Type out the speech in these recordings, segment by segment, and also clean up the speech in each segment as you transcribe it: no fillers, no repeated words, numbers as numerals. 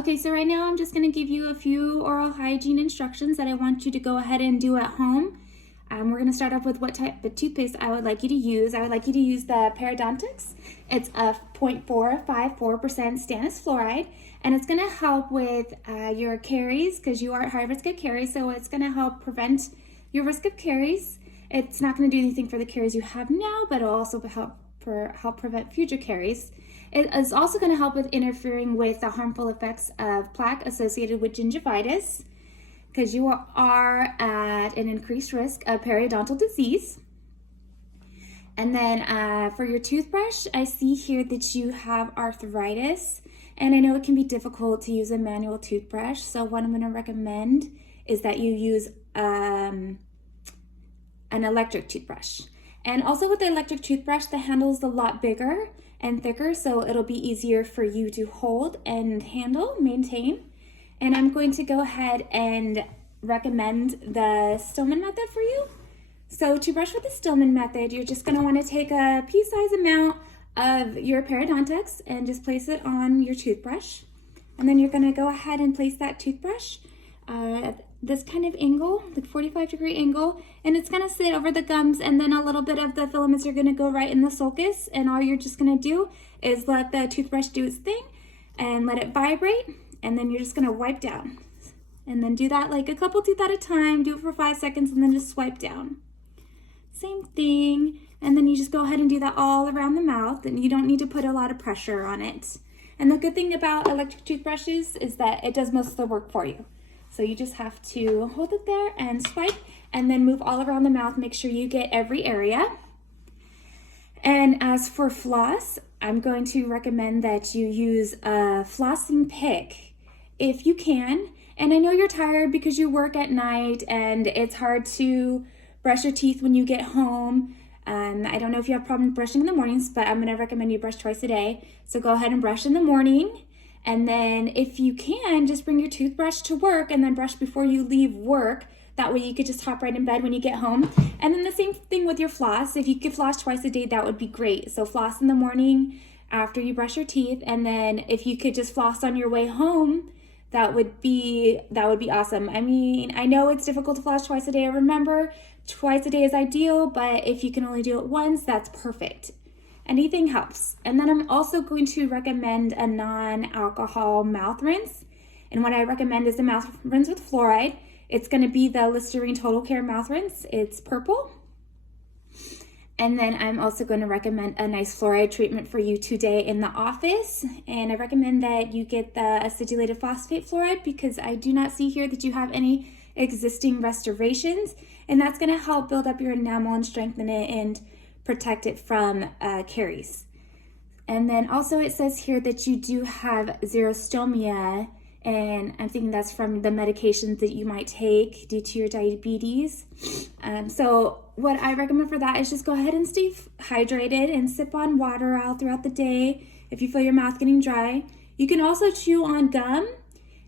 Okay, so right now I'm just going to give you a few oral hygiene instructions that I want you to go ahead and do at home. We're going to start off with what type of toothpaste I would like you to use. I would like you to use the Parodontax. It's a 0.454% stannous fluoride, and it's going to help with your caries because you are at high risk of caries, so it's going to help prevent your risk of caries. It's not going to do anything for the caries you have now, but it'll also help prevent future caries. It is also going to help with interfering with the harmful effects of plaque associated with gingivitis, because you are at an increased risk of periodontal disease. And then for your toothbrush, I see here that you have arthritis, and I know it can be difficult to use a manual toothbrush, so what I'm going to recommend is that you use an electric toothbrush. And also with the electric toothbrush, the handle is a lot bigger and thicker, so it'll be easier for you to hold and maintain. And I'm going to go ahead and recommend the Stillman method for you. So to brush with the Stillman method, you're just going to want to take a pea-sized amount of your Parodontax and just place it on your toothbrush. And then you're going to go ahead and place that toothbrush at this kind of angle, like 45-degree angle, and it's going to sit over the gums, and then a little bit of the filaments are going to go right in the sulcus, and all you're just going to do is let the toothbrush do its thing and let it vibrate, and then you're just going to wipe down. And then do that like a couple teeth at a time, do it for 5 seconds, and then just swipe down. Same thing, and then you just go ahead and do that all around the mouth, and you don't need to put a lot of pressure on it. And the good thing about electric toothbrushes is that it does most of the work for you. So you just have to hold it there and swipe, and then move all around the mouth. Make sure you get every area. And as for floss, I'm going to recommend that you use a flossing pick if you can. And I know you're tired because you work at night and it's hard to brush your teeth when you get home. I don't know if you have problems brushing in the mornings, but I'm going to recommend you brush twice a day. So go ahead and brush in the morning. And then if you can, just bring your toothbrush to work and then brush before you leave work. That way you could just hop right in bed when you get home. And then the same thing with your floss. If you could floss twice a day, that would be great. So floss in the morning after you brush your teeth. And then if you could just floss on your way home, that would be awesome. I mean, I know it's difficult to floss twice a day. I remember twice a day is ideal, but if you can only do it once, that's perfect. Anything helps. And then I'm also going to recommend a non-alcohol mouth rinse. And what I recommend is a mouth rinse with fluoride. It's going to be the Listerine Total Care mouth rinse. It's purple. And then I'm also going to recommend a nice fluoride treatment for you today in the office. And I recommend that you get the acidulated phosphate fluoride because I do not see here that you have any existing restorations. And that's going to help build up your enamel and strengthen it and protect it from caries. And then also it says here that you do have xerostomia, and I'm thinking that's from the medications that you might take due to your diabetes. So what I recommend for that is just go ahead and stay hydrated and sip on water all throughout the day if you feel your mouth getting dry. You can also chew on gum,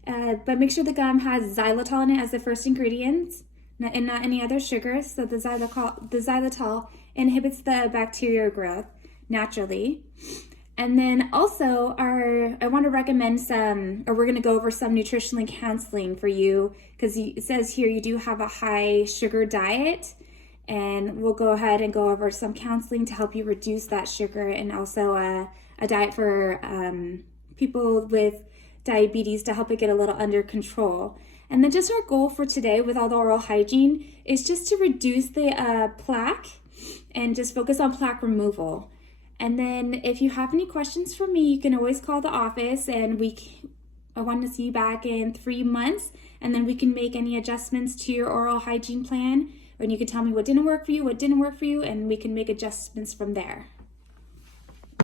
but make sure the gum has xylitol in it as the first ingredient and not any other sugars. So the xylitol inhibits the bacterial growth naturally. And then also I want to recommend we're going to go over some nutritionally counseling for you because it says here you do have a high sugar diet, and we'll go ahead and go over some counseling to help you reduce that sugar, and also a diet for people with diabetes to help it get a little under control. And then just our goal for today with all the oral hygiene is just to reduce the plaque and just focus on plaque removal. And then if you have any questions for me, you can always call the office, and I want to see you back in 3 months, and then we can make any adjustments to your oral hygiene plan, and you can tell me what didn't work for you, and we can make adjustments from there.